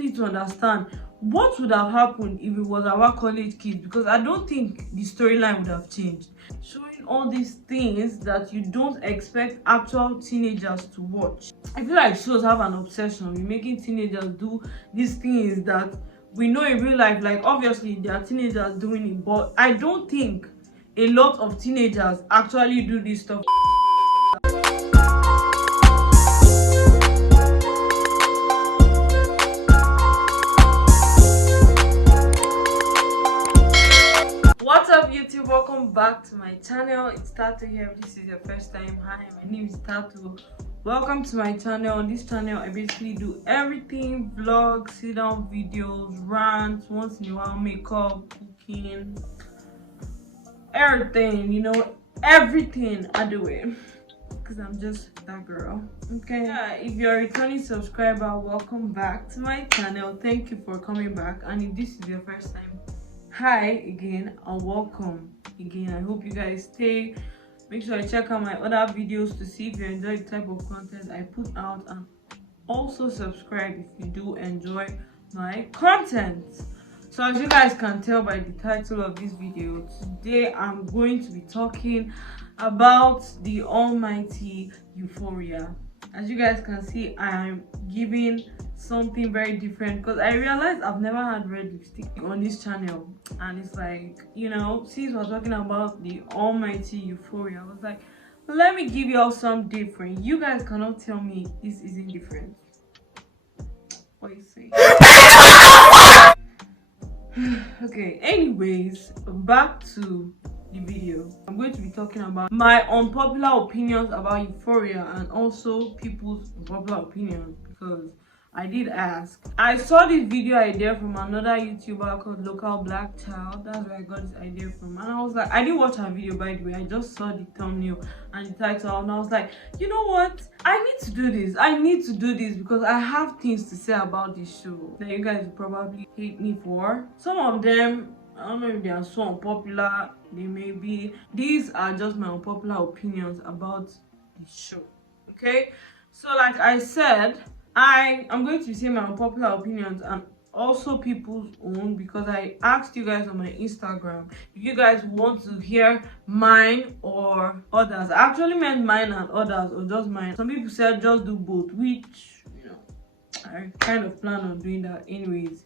need to understand what would have happened if it was our college kids, because I don't think the storyline would have changed. Showing all these things that you don't expect actual teenagers to watch. I feel like shows have an obsession with making teenagers do these things that we know in real life. Like, obviously there are teenagers doing it, but I don't think a lot of teenagers actually do this stuff. What's up, YouTube? Welcome back to my channel. It's Tartor here. If this is your first time, hi, my name is Tartor. Welcome to my channel. On this channel I basically do everything: vlogs, sit down videos, rants, once in a while makeup, cooking, everything, you know, everything I do it because I'm just that girl. Okay, yeah, if you're a returning subscriber, welcome back to my channel. Thank you for coming back. And if this is your first time, hi again and welcome again. I hope you guys stay. Make sure you check out my other videos to see if you enjoy the type of content I put out, and also subscribe if you do enjoy my content. So as you guys can tell by the title of this video, today I'm going to be talking about the almighty Euphoria. As you guys can see, I am giving something very different because I realized I've never had red lipstick on this channel, and it's like, you know, since we're talking about the almighty Euphoria, I was like, let me give y'all some different. You guys cannot tell me this isn't different. What you say? Okay, anyways, back to the video. I'm going to be talking about my unpopular opinions about Euphoria and also people's unpopular opinions, because I did ask. I saw this video idea from another YouTuber called Local Black Child. That's where I got this idea from. And I was like, I didn't watch her video, by the way. I just saw the thumbnail and the title, and I was like, you know what? I need to do this. I need to do this because I have things to say about this show that you guys will probably hate me for. Some of them, I don't know if they are so unpopular. They may be. These are just my unpopular opinions about the show. Okay? So like I said, I'm going to say my unpopular opinions and also people's own, because I asked you guys on my Instagram if you guys want to hear mine or others. I actually meant mine and others, or just mine. Some people said just do both, which, you know, I kind of plan on doing that anyways.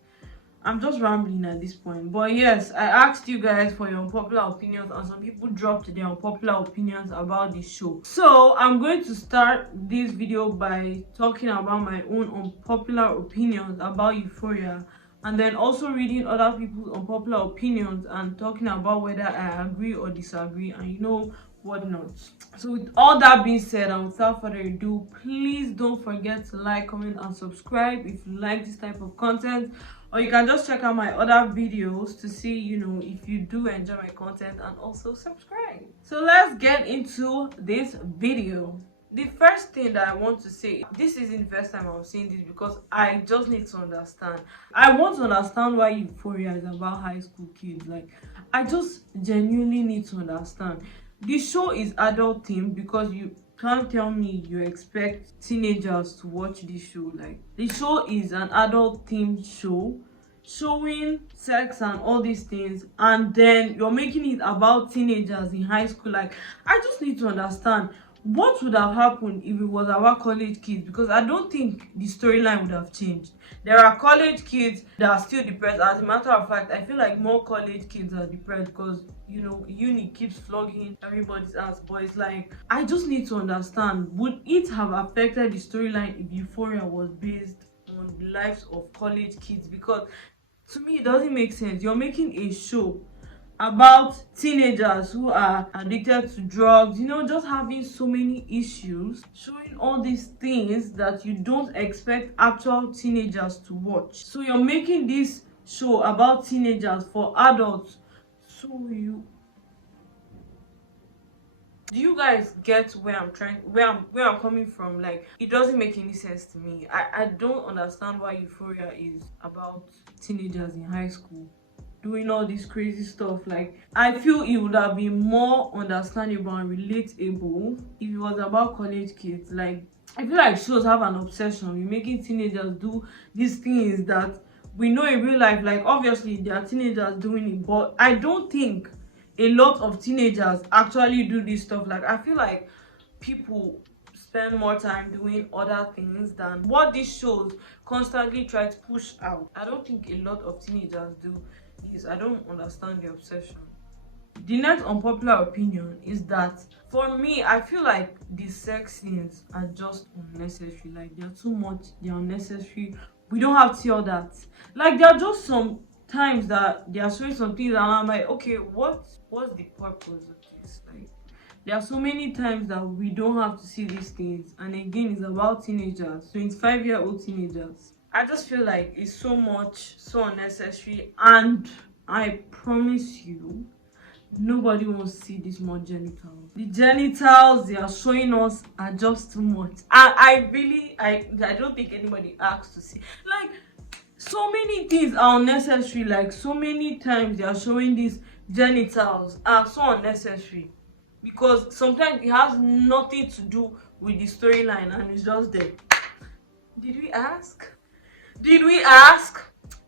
I'm just rambling at this point. But yes, I asked you guys for your unpopular opinions, and some people dropped their unpopular opinions about this show. So I'm going to start this video by talking about my own unpopular opinions about Euphoria, and then also reading other people's unpopular opinions and talking about whether I agree or disagree, and you know what not. So with all that being said, and without further ado, please don't forget to like, comment and subscribe if you like this type of content, or you can just check out my other videos to see, you know, if you do enjoy my content, and also subscribe. So let's get into this video. The first thing that I want to say, this isn't the first time I'm saying this because I just need to understand. I want to understand why Euphoria is about high school kids. Like, I just genuinely need to understand. The show is adult themed because you can't tell me you expect teenagers to watch this show. Like, the show is an adult themed show showing sex and all these things, and then you're making it about teenagers in high school. Like, I just need to understand what would have happened if it was our college kids, because I don't think the storyline would have changed. There are college kids that are still depressed. As a matter of fact, I feel like more college kids are depressed because, you know, uni keeps flogging everybody's ass. But it's like, I just need to understand, would it have affected the storyline if Euphoria was based on the lives of college kids? Because to me it doesn't make sense. You're making a show about teenagers who are addicted to drugs, you know, just having so many issues, showing all these things that you don't expect actual teenagers to watch. So you're making this show about teenagers for adults. So do you guys get where I'm coming from? Like, it doesn't make any sense to me. I don't understand why Euphoria is about teenagers in high school doing all this crazy stuff. Like, I feel it would have been more understandable and relatable if it was about college kids. Like, I feel like shows have an obsession with making teenagers do these things that we know in real life. Like, obviously, there are teenagers doing it, but I don't think a lot of teenagers actually do this stuff. Like, I feel like people spend more time doing other things than what these shows constantly try to push out. I don't think a lot of teenagers do this. I don't understand the obsession. The next unpopular opinion is that for me, I feel like the sex scenes are just unnecessary. Like, they're too much, they're unnecessary. We don't have to see all that. Like, there are just some times that they are showing some things and I'm like, okay, what's the purpose of this? Like, there are so many times that we don't have to see these things, and again, it's about teenagers, 25-year-old teenagers. I just feel like it's so much, so unnecessary, and I promise you, nobody wants to see this much genitals. The genitals they are showing us are just too much. I don't think anybody asks to see. Like, so many things are unnecessary. Like, so many times they are showing these genitals are so unnecessary, because sometimes it has nothing to do with the storyline and it's just there. Did we ask? Did we ask?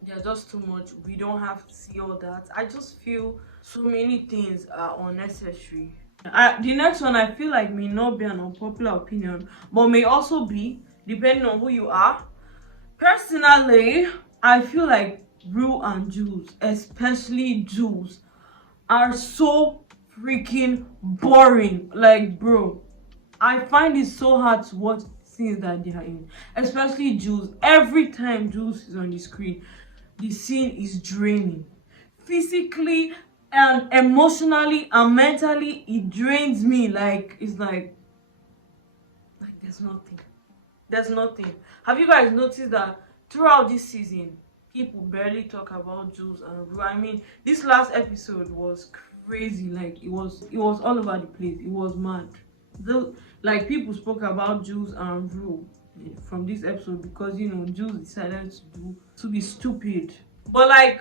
They're just too much. We don't have to see all that. I just feel so many things are unnecessary. The next one I feel like may not be an unpopular opinion, but may also be, depending on who you are. Personally, I feel like Rue and Jules, especially Jules, are so freaking boring. Like, bro, I find it so hard to watch scenes that they are in, especially Jules. Every time Jules is on the screen, the scene is draining, physically and emotionally and mentally. It drains me. Like, it's like there's nothing. Have you guys noticed that throughout this season people barely talk about Jules and Rue? I mean, this last episode was crazy. Like, it was all over the place. It was mad. Like, people spoke about Jules and Rue from this episode because, you know, Jules decided to be stupid. But like,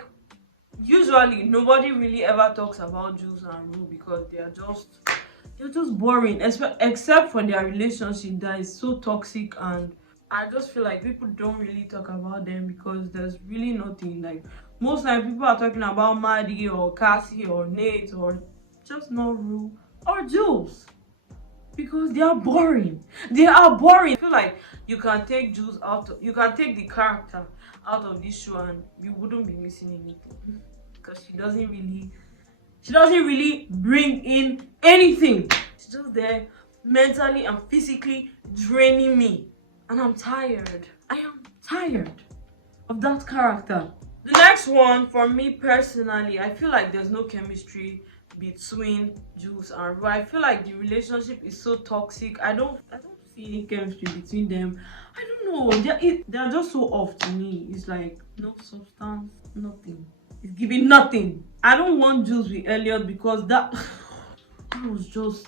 usually nobody really ever talks about Jules and Rue because they're just boring, except for their relationship that is so toxic. And I just feel like people don't really talk about them because there's really nothing. Like, most times people are talking about Maddie or Cassie or Nate, or just not Rue or Jules, because they are boring. They are boring. I feel like you can take Jules out, you can take the character out of this show and you wouldn't be missing anything, because she doesn't really bring in anything. She's just there mentally and physically draining me, and I'm tired. I am tired of that character. The next one, for me personally, I feel like there's no chemistry between Jules and Rue. I feel like the relationship is so toxic. I don't see any chemistry between them. I don't know. They're just so off to me. It's like no substance, nothing. It's giving nothing. I don't want Jules with Elliot because that was just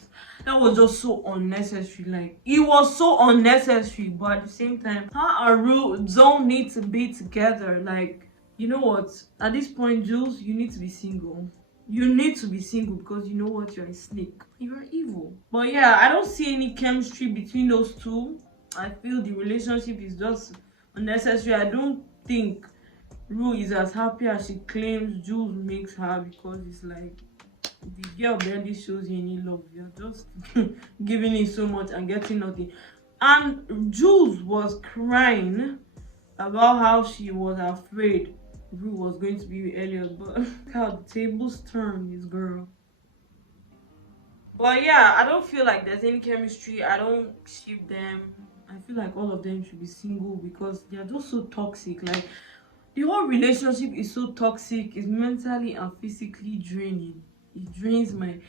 so unnecessary. Like, it was so unnecessary, but at the same time, her and Rue don't need to be together. Like, you know what? At this point, Jules, you need to be single. You need to be single because you know what? You're a snake. You're evil. But yeah, I don't see any chemistry between those two. I feel the relationship is just unnecessary. I don't think Rue is as happy as she claims Jules makes her, because it's like, the girl barely shows you any love. You're just giving it so much and getting nothing. And Jules was crying about how she was afraid Rue was going to be with Elliot, but look how the tables turned, this girl. But yeah, I don't feel like there's any chemistry. I don't ship them. I feel like all of them should be single because they're just so toxic. Like, the whole relationship is so toxic. It's mentally and physically draining. It drains me.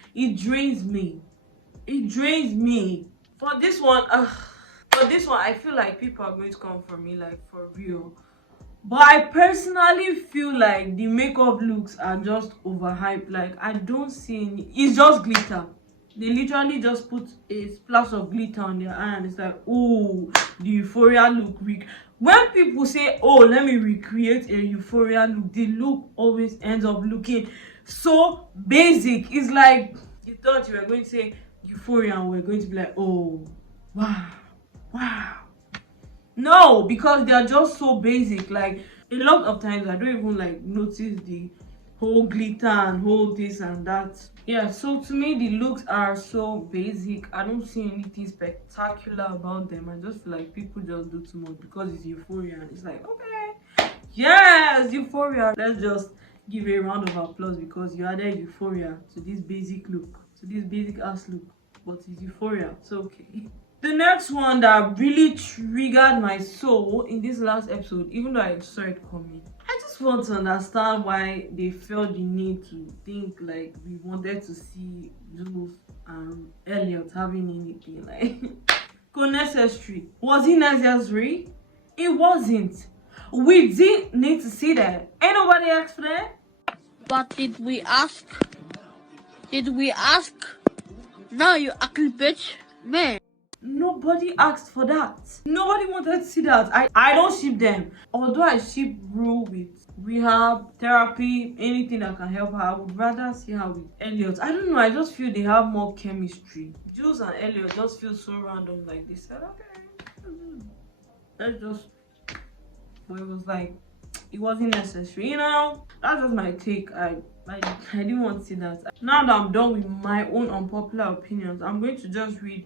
For this one, I feel like people are going to come for me, like, for real. But I personally feel like the makeup looks are just overhyped. Like, I don't see any. It's just glitter. They literally just put a splash of glitter on their eye and it's like, oh, the Euphoria look. When people say, oh, let me recreate a Euphoria look, the look always ends up looking so basic. It's like you thought you were going to say Euphoria and we're going to be like, oh, wow, Wow. No, because they are just so basic. Like a lot of times I don't even like notice the whole glitter and whole this and that. Yeah, so to me the looks are so basic. I don't see anything spectacular about them. I just feel like people just do too much because it's Euphoria and it's like, okay, yes, Euphoria. Let's just give a round of applause because you added Euphoria to this basic look, to this basic ass look. But it's Euphoria, so okay. The next one that really triggered my soul in this last episode, even though I saw it coming, I just want to understand why they felt the need to think like we wanted to see Jules and Elliot having anything like unnecessary. Was it necessary? It wasn't. We didn't need to see that. Ain't nobody asked for that. But did we ask? Did we ask? No, you ugly bitch. Man. Nobody asked for that. Nobody wanted to see that. I don't ship them. Although I ship Rue with rehab, therapy, anything that can help her, I would rather see her with Elliot. I don't know, I just feel they have more chemistry. Jules and Elliot just feel so random. Like they said, okay, let's just, but it was like it wasn't necessary, you know. That's just my take. I didn't want to see that. Now that I'm done with my own unpopular opinions, I'm going to just read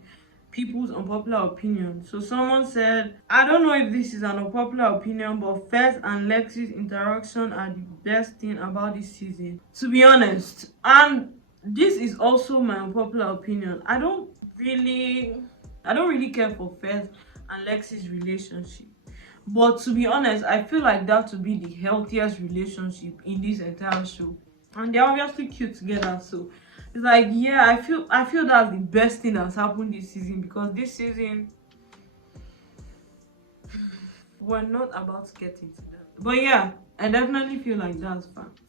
people's unpopular opinions. So someone said, I don't know if this is an unpopular opinion, but Fez and Lexi's interaction are the best thing about this season, to be honest. And this is also my unpopular opinion. I don't really care for Fez and Lexi's relationship. But to be honest, I feel like that would be the healthiest relationship in this entire show. And they're obviously cute together, so it's like, yeah, I feel that's the best thing that's happened this season, because this season we're not about to get into that. But yeah, I definitely feel like that's facts.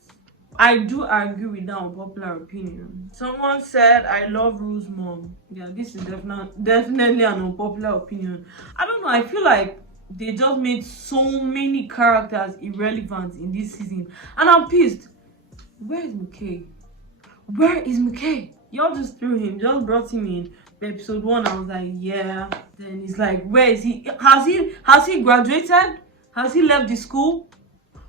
I do agree with that unpopular opinion. Someone said, I love Rue's mom. Yeah, this is definitely an unpopular opinion. I don't know, I feel like they just made so many characters irrelevant in this season. And I'm pissed. Where is McKay? Where is McKay? Y'all just threw him, just brought him in episode 1. I was like, yeah. Then it's like, where is he? Has he graduated? Has he left the school?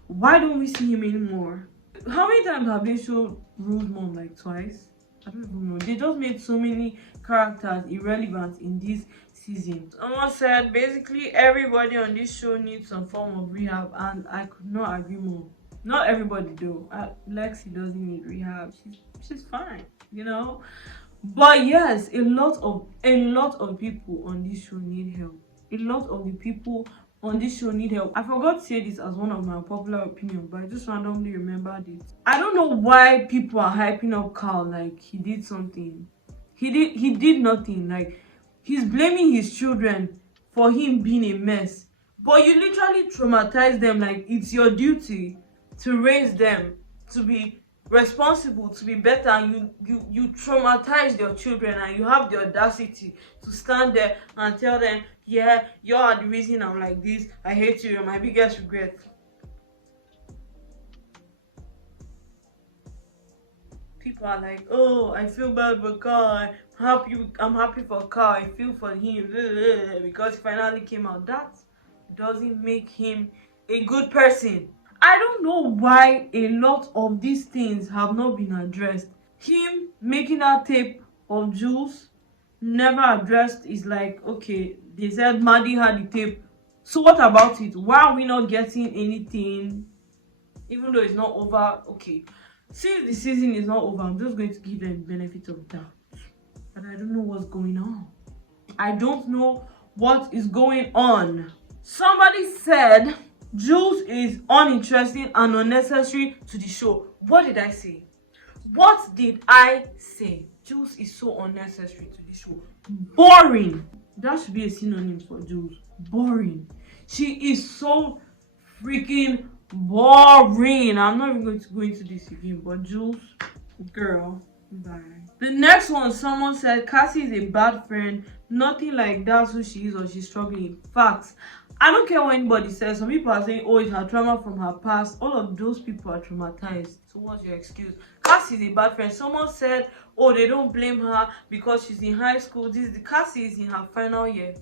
Why don't we see him anymore? How many times have they shown Rue's mom? Like twice? I don't even know. They just made so many characters irrelevant in this season. Someone said basically everybody on this show needs some form of rehab, and I could not agree more. Not everybody though. Lexi doesn't need rehab. She's fine, you know. But yes, a lot of people on this show need help. A lot of the people on this show need help. I forgot to say this as one of my popular opinions, but I just randomly remembered it. I don't know why people are hyping up Carl like he did something. He did nothing. Like he's blaming his children for him being a mess. But you literally traumatize them. Like it's your duty to raise them to be responsible, to be better, and you traumatize your children, and you have the audacity to stand there and tell them, yeah, you are the reason I'm like this, I hate you, you're my biggest regret. People are like, oh, I feel bad for Carl, I'm happy for Carl, I feel for him because he finally came out. That doesn't make him a good person. I don't know why a lot of these things have not been addressed. Him making that tape of Jules never addressed. Is like, okay, they said Maddie had the tape, so what about it? Why are we not getting anything? Even though it's not over, okay, since the season is not over, I'm just going to give them the benefit of doubt. But I don't know what's going on. I don't know what is going on. Somebody said Jules is uninteresting and unnecessary to the show. What did I say? What did I say? Jules is so unnecessary to the show. Boring. That should be a synonym for Jules. Boring. She is so freaking boring. I'm not even going to go into this again, but Jules, girl, bye. The next one, someone said Cassie is a bad friend. Nothing like that's who she is or she's struggling. Facts. I don't care what anybody says. Some people are saying, oh, it's her trauma from her past. All of those people are traumatized. So what's your excuse? Cassie is a bad friend. Someone said, oh, they don't blame her because she's in high school. Cassie is in her final year.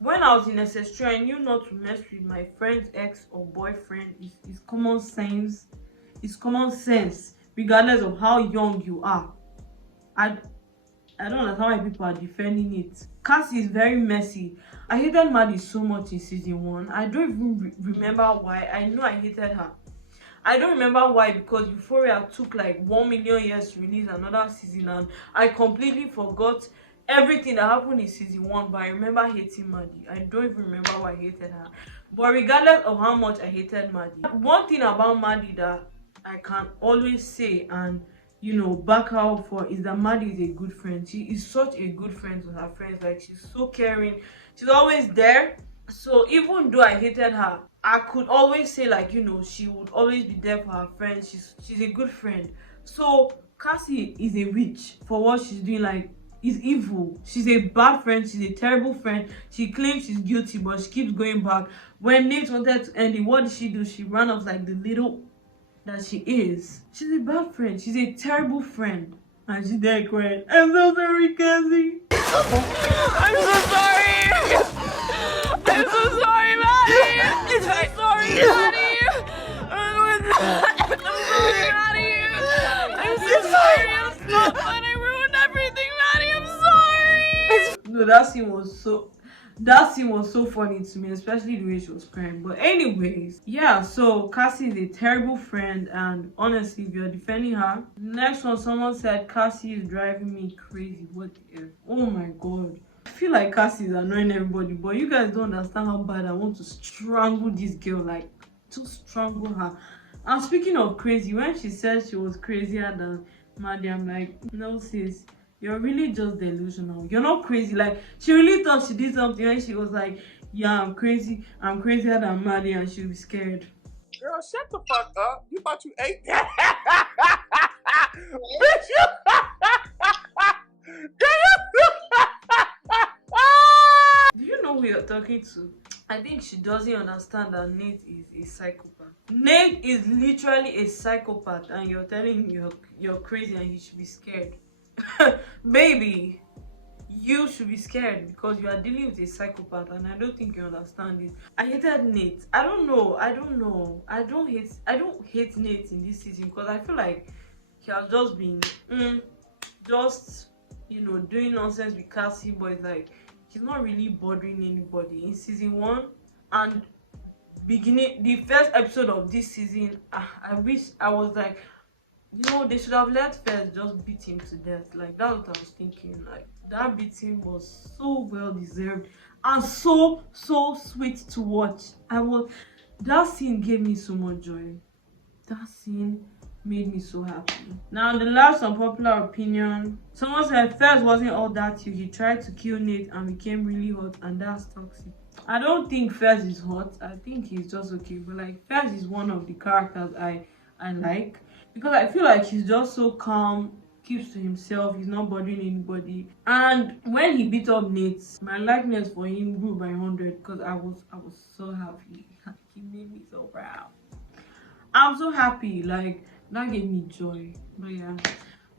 when I was in SS2, I knew not to mess with my friend's ex or boyfriend. It's common sense. It's common sense, regardless of how young you are. I don't understand why people are defending it. Cassie is very messy. I hated Maddie so much in season 1. I don't even remember why. I know I hated her. I don't remember why, because Euphoria took like 1 million years to release another season, and I completely forgot everything that happened in season 1. But I remember hating Maddie. I don't even remember why I hated her. But regardless of how much I hated Maddie, one thing about Maddie that I can always say and back out for is that Maddie is a good friend. She is such a good friend to her friends. Like, she's so caring. She's always there. So even though I hated her, I could always say, like, she would always be there for her friends. She's a good friend. So Cassie is a witch for what she's doing. Like, is evil. She's a bad friend. She's a terrible friend. She claims she's guilty, but she keeps going back. When Nate wanted to end it, what did she do? She ran off like the little that she is. She's a bad friend. She's a terrible friend. And she's there crying. I'm so sorry, Cassie. I'm so sorry. I'm so sorry, Maddie. I'm so sorry, Maddie. I'm sorry, Maddie. I'm so sorry. I'm so glad I ruined everything, Maddie. I'm sorry. No, that scene was so funny to me, especially the way she was crying. But anyways, yeah, so Cassie is a terrible friend, and honestly, if you're defending her, next one, someone said Cassie is driving me crazy. What the F? Oh my god. I feel like Cassie is annoying everybody, but you guys don't understand how bad I want to strangle this girl, like, to strangle her. And speaking of crazy, when she said she was crazier than Maddie, I'm like, no sis, you're really just delusional. You're not crazy. Like, she really thought she did something when she was like, yeah, I'm crazy. I'm crazier than Maddie, and she'll be scared. Girl, shut the fuck up. You thought you ate that? Bitch, you... Do you know who you're talking to? I think she doesn't understand that Nate is a psychopath. Nate is literally a psychopath, and you're telling him you're crazy and he should be scared. Baby, you should be scared because you are dealing with a psychopath, and I don't think you understand it. I hated Nate. I don't hate Nate in this season because I feel like he has just been doing nonsense with Cassie, but it's like he's not really bothering anybody. In season 1 and the first episode of this season, I wish I was like, they should have let Fez just beat him to death. Like, that's what I was thinking. Like, that beating was so well deserved and so sweet to watch. That scene gave me so much joy. That scene made me so happy. Now, the last unpopular opinion. Someone said Fez wasn't all that cute. He tried to kill Nate and became really hot, and that's toxic. I don't think Fez is hot. I think he's just okay. But like, Fez is one of the characters I like, because I feel like he's just so calm, keeps to himself, he's not bothering anybody. And when he beat up Nate, my likeness for him grew by 100 because I was so happy. He made me so proud. I'm so happy. Like, that gave me joy. But yeah,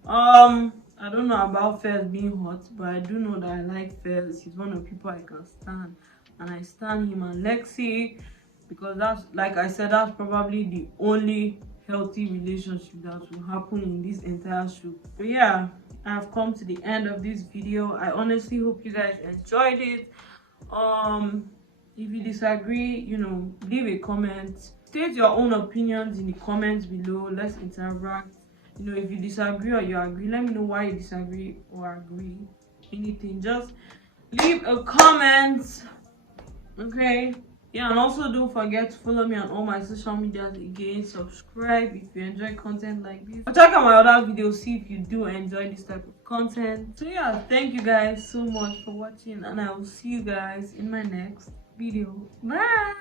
I don't know about Fez being hot, but I do know that I like Fez. He's one of the people I can stand, and I stand him and Lexi, because that's, like I said, that's probably the only healthy relationship that will happen in this entire show. But yeah, I've come to the end of this video. I honestly hope you guys enjoyed it. If you disagree, leave a comment. State your own opinions in the comments below. Let's interact. If you disagree or you agree, let me know why you disagree or agree. Anything, just leave a comment. Okay? Yeah, and also don't forget to follow me on all my social medias again. Subscribe if you enjoy content like this. Check out my other videos, see if you do enjoy this type of content. So yeah, thank you guys so much for watching, and I will see you guys in my next video. Bye!